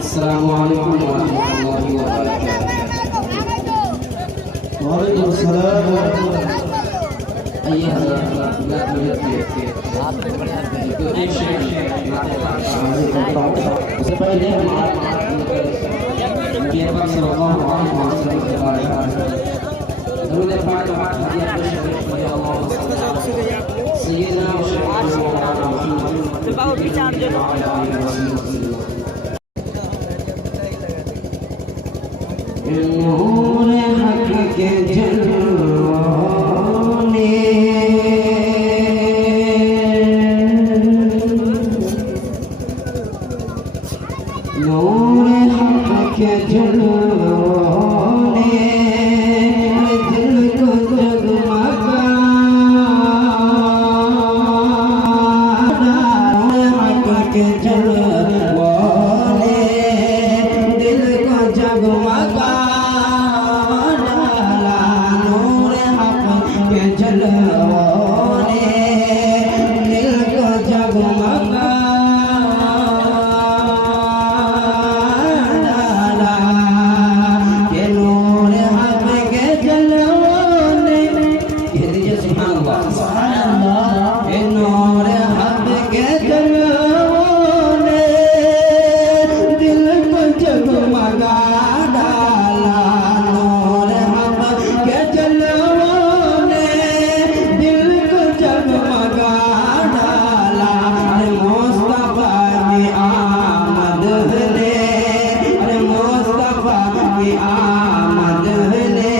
अस्सलामु अलैकुम वरहमतुल्लाहि वबरकातुहू। वालेकुम सलाम। आइए हज़रत उससे पहले नूर हक के जलवाने नूर हक के जलवाने दिल को जगमगाना हक के जलवाने दिल को जगमगा जलवाने दिल को जगमगा डाला के नूर हक के जलवाने सुभान अल्लाह के नूर हक के जलवाने दिल को जगमगा डाला नूर हक के जलवाने जगमगा डाला मुस्तफा की आमद ने मुस्तफा की आमद ने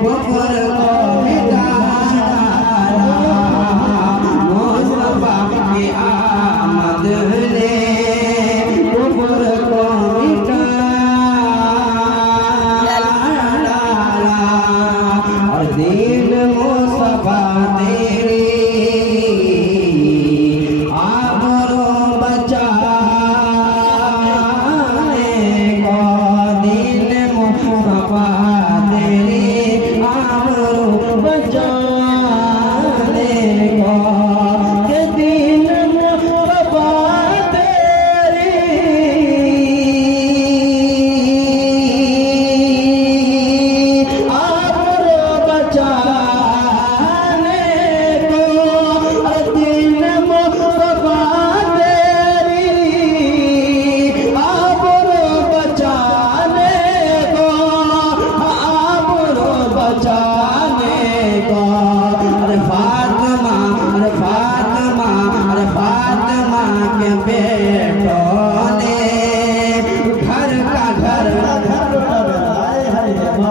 कुफर को मिटा डाला मुस्तफा की आमद ने कुफर को मिटा डाला और दीन मुस्तफा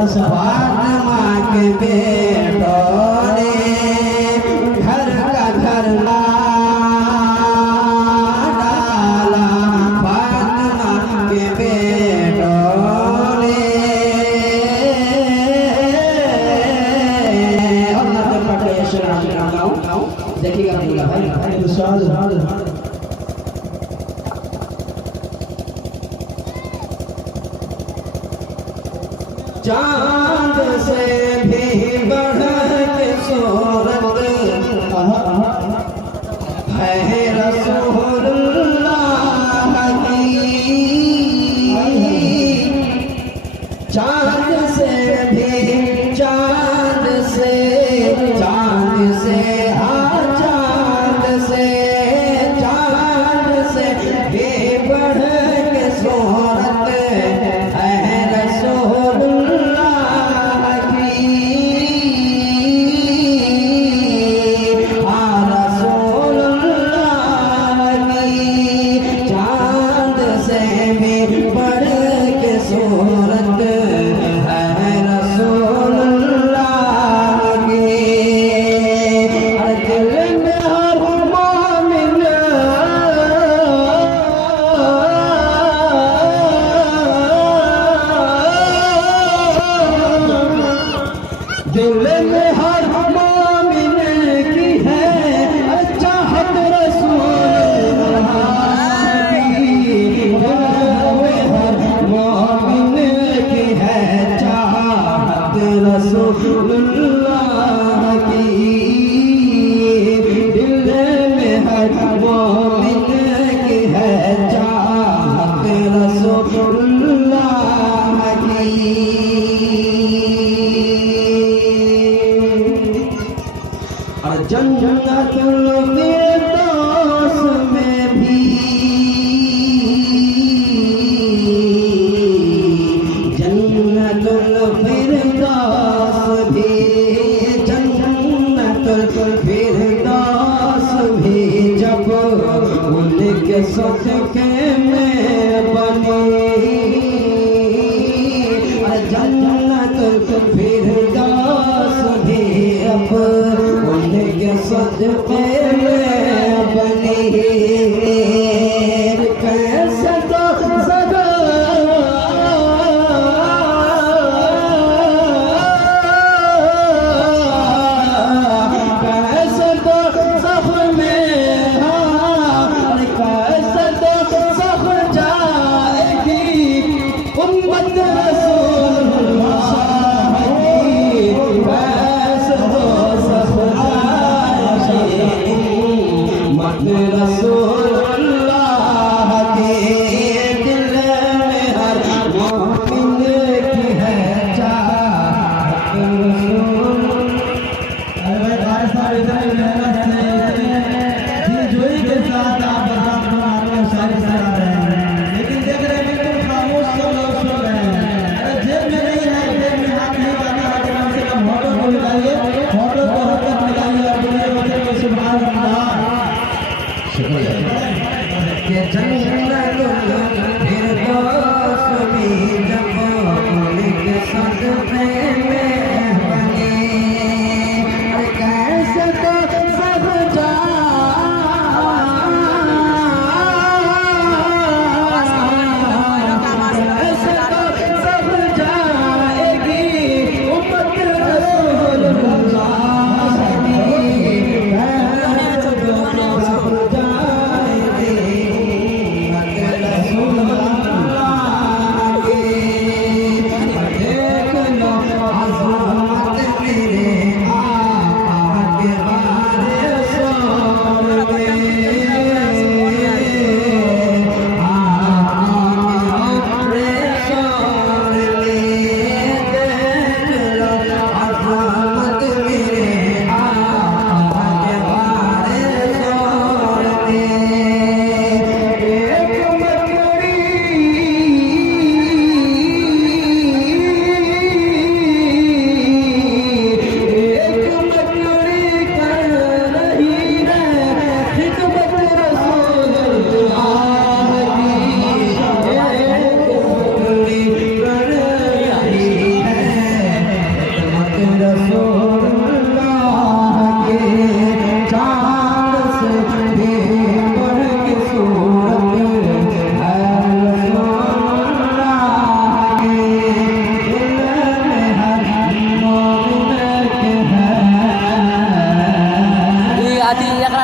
फातिमा के बेटों ने घर का घर डाला फातिमा के बेटों ने अल्लाह के पटे शराब गाओ देखिएगा भाई चांद से भी बढ़ के सूरत है रसूलुल्लाह की चांद से भी चांद से हाँ चांद से भी बढ़ के सूरत है रसूलुल्लाह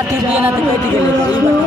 জাতির বিয়ে নাতে কইতে গেলে এই